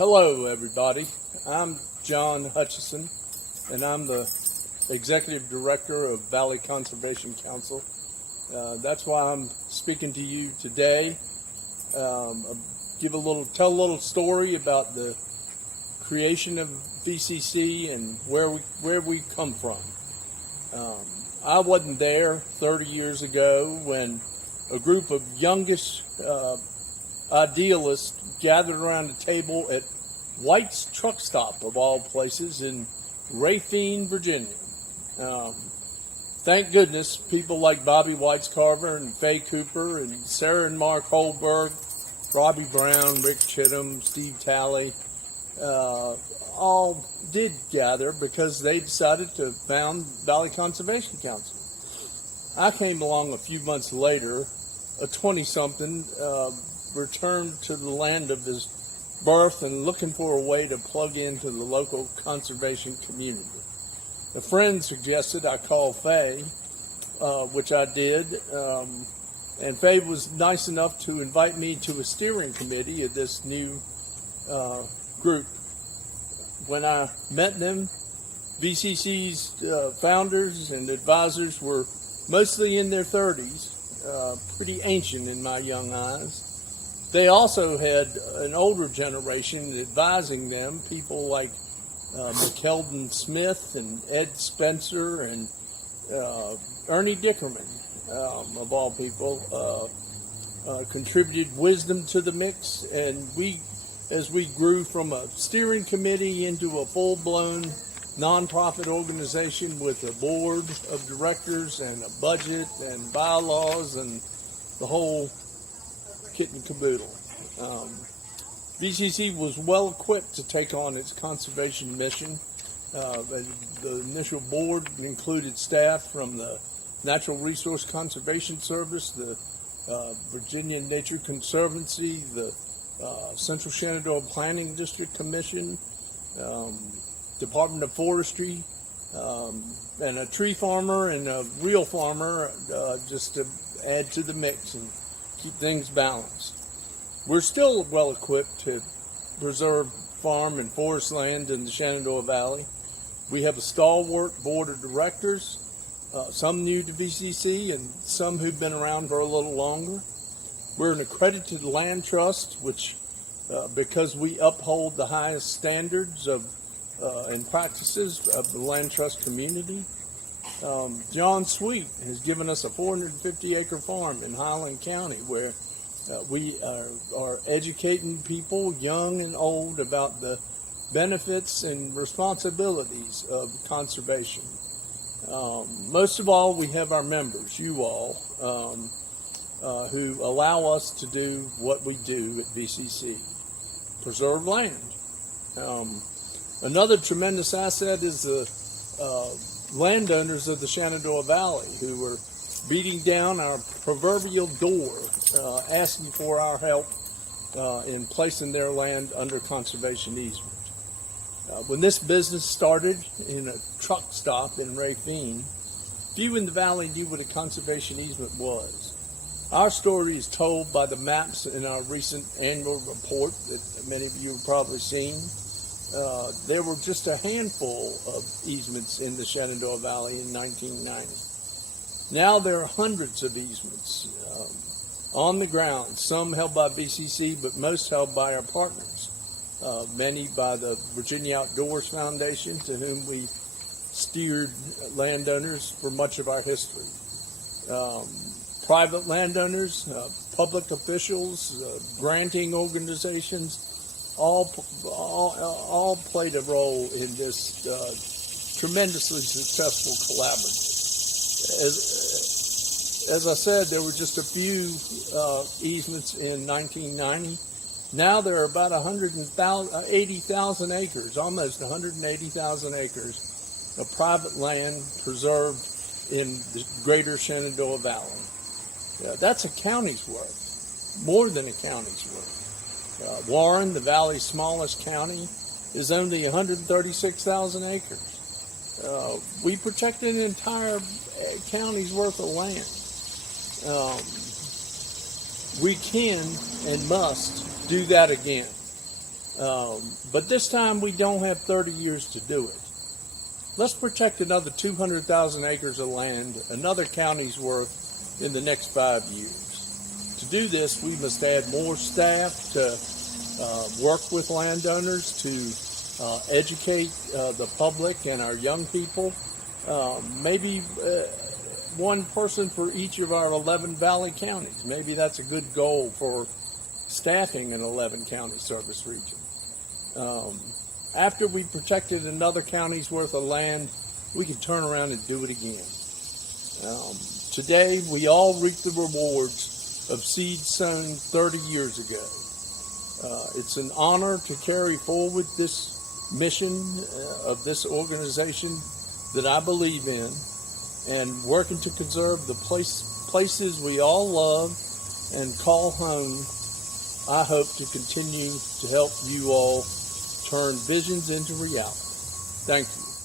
Hello, everybody. I'm John Hutchinson, and I'm the Executive Director of Valley Conservation Council. That's why I'm speaking to you today. Tell a little story about the creation of VCC and where we come from. I wasn't there 30 years ago when a group of youngish idealists gathered around a table at White's Truck Stop, of all places, in Racine, Virginia. Thank goodness people like Bobby Whites-Carver and Fay Cooper and Sarah and Mark Holberg, Robbie Brown, Rick Chittum, Steve Talley, all did gather because they decided to found Valley Conservation Council. I came along a few months later, a 20-something, returned to the land of his birth and looking for a way to plug into the local conservation community. A friend suggested I call Fay, which I did, and Fay was nice enough to invite me to a steering committee of this new group. When I met them, VCC's founders and advisors were mostly in their 30s, pretty ancient in my young eyes. They also had an older generation advising them, people like McKeldin Smith and Ed Spencer and Ernie Dickerman, of all people, contributed wisdom to the mix. And as we grew from a steering committee into a full-blown nonprofit organization with a board of directors and a budget and bylaws and the whole kit and caboodle. VCC was well equipped to take on its conservation mission. The initial board included staff from the Natural Resource Conservation Service, the Virginia Nature Conservancy, the Central Shenandoah Planning District Commission, Department of Forestry, and a tree farmer and a real farmer, just to add to the mix and keep things balanced. We're still well equipped to preserve farm and forest land in the Shenandoah Valley. We have a stalwart board of directors, some new to VCC and some who've been around for a little longer. We're an accredited land trust, which, because we uphold the highest standards of and practices of the land trust community. John Sweet has given us a 450-acre farm in Highland County where we are educating people, young and old, about the benefits and responsibilities of conservation. Most of all, we have our members, you all, who allow us to do what we do at VCC, preserve land. Another tremendous asset is the landowners of the Shenandoah Valley who were beating down our proverbial door, asking for our help in placing their land under conservation easement. When this business started in a truck stop in Racine, few in the valley knew what a conservation easement was. Our story is told by the maps in our recent annual report that many of you have probably seen. There were just a handful of easements in the Shenandoah Valley in 1990. Now there are hundreds of easements on the ground, some held by VCC, but most held by our partners, many by the Virginia Outdoors Foundation, to whom we steered landowners for much of our history. Private landowners, public officials, granting organizations, all played a role in this tremendously successful collaborative. As I said, there were just a few easements in 1990. Now there are about 180,000 acres, almost 180,000 acres of private land preserved in the greater Shenandoah Valley. That's a county's worth, more than a county's worth. Warren, the valley's smallest county, is only 136,000 acres. We protect an entire county's worth of land. We can and must do that again. But this time we don't have 30 years to do it. Let's protect another 200,000 acres of land, another county's worth, in the next 5 years. To do this, we must add more staff to work with landowners, to educate the public and our young people. Maybe one person for each of our 11 valley counties. Maybe that's a good goal for staffing an 11 county service region. After we protected another county's worth of land, we can turn around and do it again. Today, we all reap the rewards of seeds sown 30 years ago. It's an honor to carry forward this mission of this organization that I believe in, and working to conserve the places we all love and call home. I hope to continue to help you all turn visions into reality. Thank you.